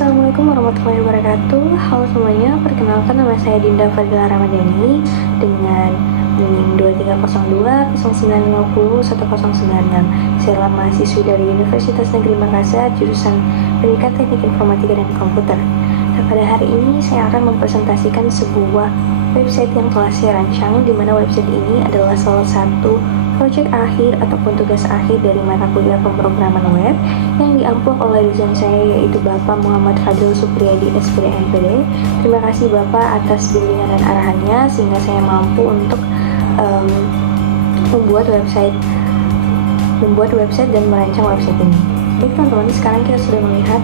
Assalamualaikum warahmatullahi wabarakatuh. Halo semuanya, perkenalkan nama saya Dinda Fadila Ramadhani dengan NIM 2302 0950 1096. Saya adalah mahasiswi dari Universitas Negeri Makassar, jurusan Pendidikan Teknik Informatika dan Komputer. Dan pada hari ini saya akan mempresentasikan sebuah website yang telah saya rancang, di mana website ini adalah salah satu proyek akhir ataupun tugas akhir dari mata kuliah pemrograman web yang diampu oleh dosen saya, yaitu Bapak Muhammad Fadil Supriyadi SPD MPD. Terima kasih Bapak atas bimbingan dan arahannya sehingga saya mampu untuk membuat website dan merancang website ini. Baik teman-teman, sekarang kita sudah melihat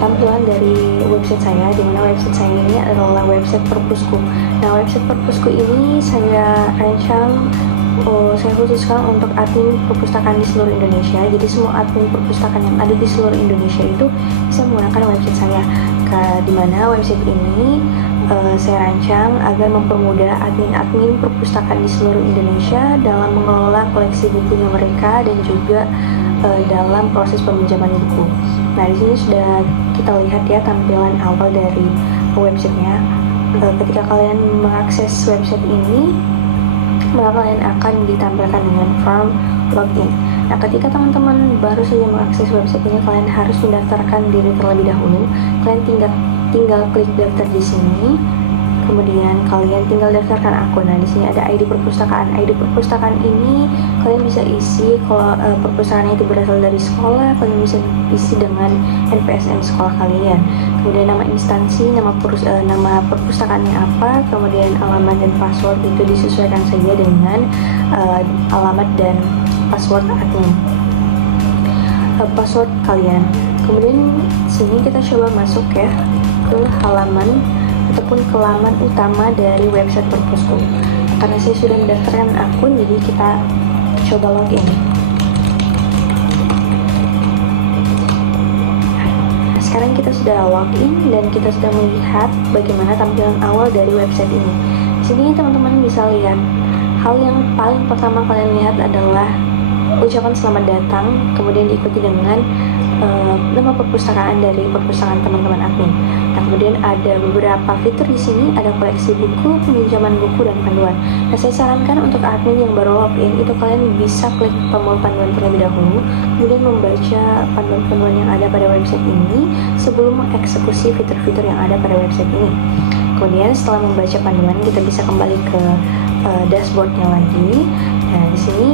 tampilan dari website saya, di mana website saya ini adalah website Perpusku. Nah, website Perpusku ini saya rancang, saya khususkan untuk admin perpustakaan di seluruh Indonesia. Jadi semua admin perpustakaan yang ada di seluruh Indonesia itu bisa menggunakan website saya. Di mana website ini saya rancang agar mempermudah admin-admin perpustakaan di seluruh Indonesia dalam mengelola koleksi bukunya mereka dan juga dalam proses peminjaman buku. Nah, di sini sudah kita lihat ya tampilan awal dari websitenya. Ketika kalian mengakses website ini, maka kalian akan ditampilkan dengan form login. Nah, ketika teman-teman baru saja mengakses website ini, kalian harus mendaftarkan diri terlebih dahulu. Kalian tinggal klik daftar di sini. Kemudian kalian tinggal daftarkan akun. Nah, di sini ada ID perpustakaan. ID perpustakaan ini kalian bisa isi kalau perpustakaannya itu berasal dari sekolah, kalian bisa isi dengan NPSN sekolah kalian. Kemudian nama instansi, nama perpustakaannya apa, kemudian alamat dan password itu disesuaikan saja dengan alamat dan password admin. Password kalian. Kemudian sini kita coba masuk ya ke halaman ataupun ke laman utama dari website Perpusku. Karena saya sudah mendaftarkan akun, jadi kita coba login. Sekarang kita sudah login dan kita sudah melihat bagaimana tampilan awal dari website ini. Di sini teman-teman bisa lihat hal yang paling pertama kalian lihat adalah ucapan selamat datang, kemudian diikuti dengan nama perpustakaan dari perpustakaan teman-teman admin. Nah, kemudian ada beberapa fitur di sini, ada koleksi buku, peminjaman buku, dan panduan. Nah, saya sarankan untuk admin yang baru login itu kalian bisa klik tombol panduan terlebih dahulu, kemudian membaca panduan-panduan yang ada pada website ini sebelum mengeksekusi fitur-fitur yang ada pada website ini. Kemudian setelah membaca panduan, kita bisa kembali ke dashboardnya lagi. Nah, di sini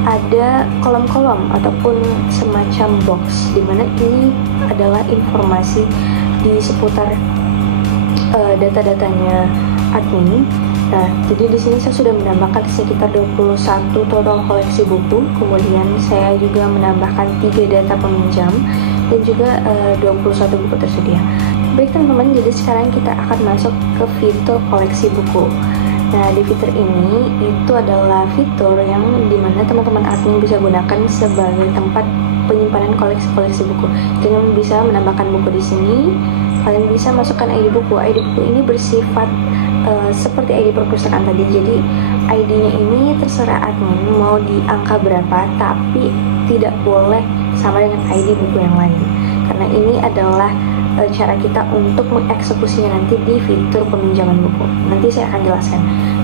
ada kolom-kolom ataupun semacam box, di mana ini adalah informasi di seputar data-datanya admin. Nah, jadi di sini saya sudah menambahkan sekitar 21 total koleksi buku. Kemudian saya juga menambahkan 3 data peminjam dan juga 21 buku tersedia. Baik teman-teman, jadi sekarang kita akan masuk ke fitur koleksi buku. Nah, di fitur ini itu adalah fitur yang dimana teman-teman admin bisa gunakan sebagai tempat penyimpanan koleksi-koleksi buku. Kalian bisa menambahkan buku di sini. Kalian bisa masukkan ID buku. ID buku ini bersifat seperti ID perpustakaan tadi. Jadi ID-nya ini terserah admin mau di angka berapa, tapi tidak boleh sama dengan ID buku yang lain. Karena ini adalah cara kita untuk mengeksekusinya nanti di fitur peminjaman buku. Nanti saya akan jelaskan.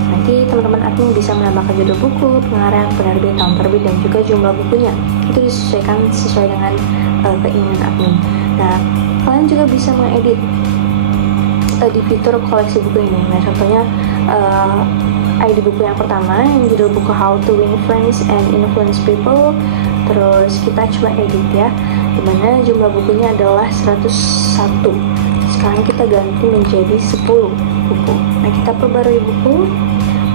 Nanti teman-teman admin bisa menambahkan judul buku, pengarang, penerbit, tahun terbit, dan juga jumlah bukunya. Itu disesuaikan sesuai dengan keinginan admin. Nah, kalian juga bisa mengedit di fitur koleksi buku ini. Nah, contohnya ID buku yang pertama, yang judul buku How to Win Friends and Influence People. Terus kita coba edit ya, dimana jumlah bukunya adalah 101. Sekarang kita ganti menjadi 10 buku. Nah, kita perbarui buku,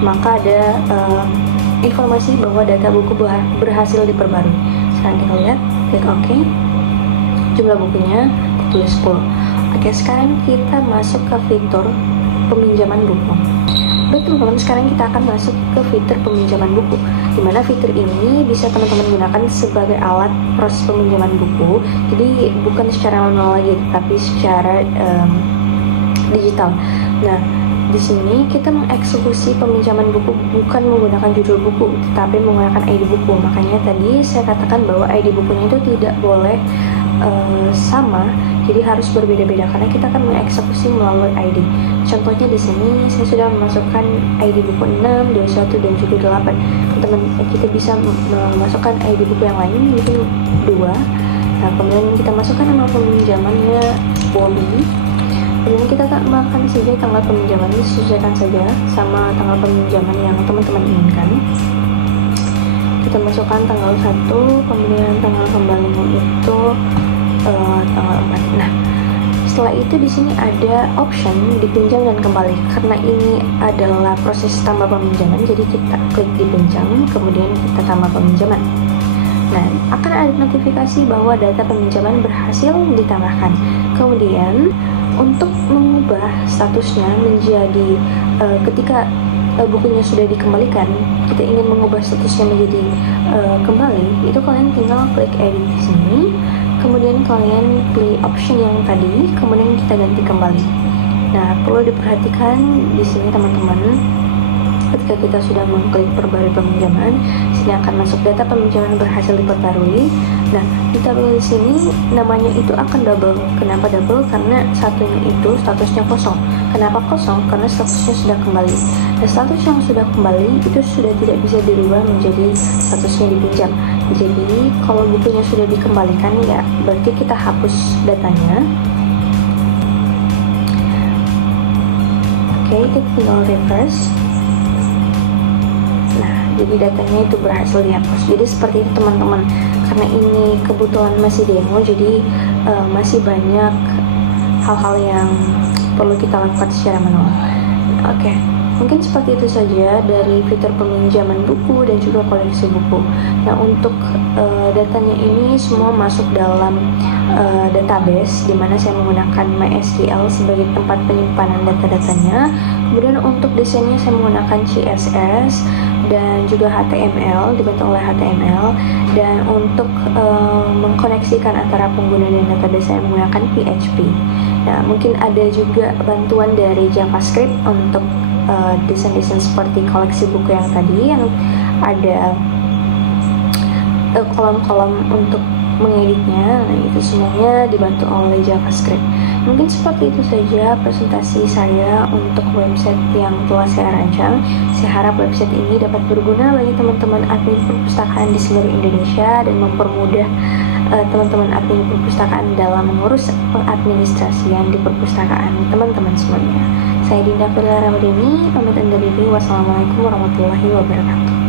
maka ada informasi bahwa data buku berhasil diperbarui. Sekarang kita lihat, klik OK. Jumlah bukunya tulis 10. Oke, sekarang kita masuk ke fitur peminjaman buku. Baik teman-teman, sekarang kita akan masuk ke fitur peminjaman buku, di mana fitur ini bisa teman-teman gunakan sebagai alat proses peminjaman buku. Jadi bukan secara manual lagi, tapi secara digital. Nah, di sini kita mengeksekusi peminjaman buku bukan menggunakan judul buku, tetapi menggunakan ID buku. Makanya tadi saya katakan bahwa ID bukunya itu tidak boleh sama Jadi harus berbeda-beda karena kita akan mengeksekusi melalui ID. Contohnya di sini saya sudah memasukkan ID buku 6, 21 dan juga 8. Kita bisa memasukkan ID buku yang lain yaitu 2. Nah, kemudian kita masukkan nama peminjamannya Bobby. Kemudian kita tambahkan saja tanggal peminjaman, disesuaikan saja sama tanggal peminjaman yang teman-teman inginkan. Kita masukkan tanggal 1, kemudian tanggal kembalinya itu tanggal 4. Nah, setelah itu di sini ada option dipinjam dan kembali. Karena ini adalah proses tambah peminjaman, jadi kita klik dipinjam, kemudian kita tambah peminjaman. Nah, akan ada notifikasi bahwa data peminjaman berhasil ditambahkan. Kemudian, untuk mengubah statusnya menjadi ketika bukunya sudah dikembalikan, kita ingin mengubah statusnya menjadi kembali, itu kalian tinggal klik edit di sini, kemudian kalian pilih option yang tadi, kemudian kita ganti kembali. Nah, perlu diperhatikan di sini teman-teman, ketika kita sudah mengklik perbarui peminjaman, sini akan masuk data peminjaman berhasil diperbarui. Nah, kita pilih di sini namanya itu akan double. Kenapa double? Karena satunya itu statusnya kosong. Kenapa kosong? Karena statusnya sudah kembali. Nah, status yang sudah kembali itu sudah tidak bisa dirubah menjadi statusnya dipinjam. Jadi, kalau bukunya sudah dikembalikan, ya berarti kita hapus datanya. Oke, kita tinggal refresh. Jadi datanya itu berhasil dihapus. Jadi seperti itu teman-teman. Karena ini kebetulan masih demo, jadi masih banyak hal-hal yang perlu kita lakukan secara manual. Oke, mungkin seperti itu saja dari fitur peminjaman buku dan juga koleksi buku. Nah, untuk datanya ini semua masuk dalam database, di mana saya menggunakan MySQL sebagai tempat penyimpanan data-datanya. Kemudian untuk desainnya saya menggunakan CSS dan juga HTML, dibantu oleh HTML. Dan untuk mengkoneksikan antara pengguna dan database saya menggunakan PHP. Nah, mungkin ada juga bantuan dari JavaScript untuk desain-desain seperti koleksi buku yang tadi, yang ada kolom-kolom untuk mengeditnya. Nah, itu semuanya dibantu oleh JavaScript. Mungkin seperti itu saja presentasi saya untuk website yang telah saya rancang. Saya harap website ini dapat berguna bagi teman-teman admin perpustakaan di seluruh Indonesia dan mempermudah teman-teman admin perpustakaan dalam mengurus pengadministrasian di perpustakaan teman-teman semuanya. Saya Dinda Fila Ramadhani, pamit undur diri. Wassalamualaikum warahmatullahi wabarakatuh.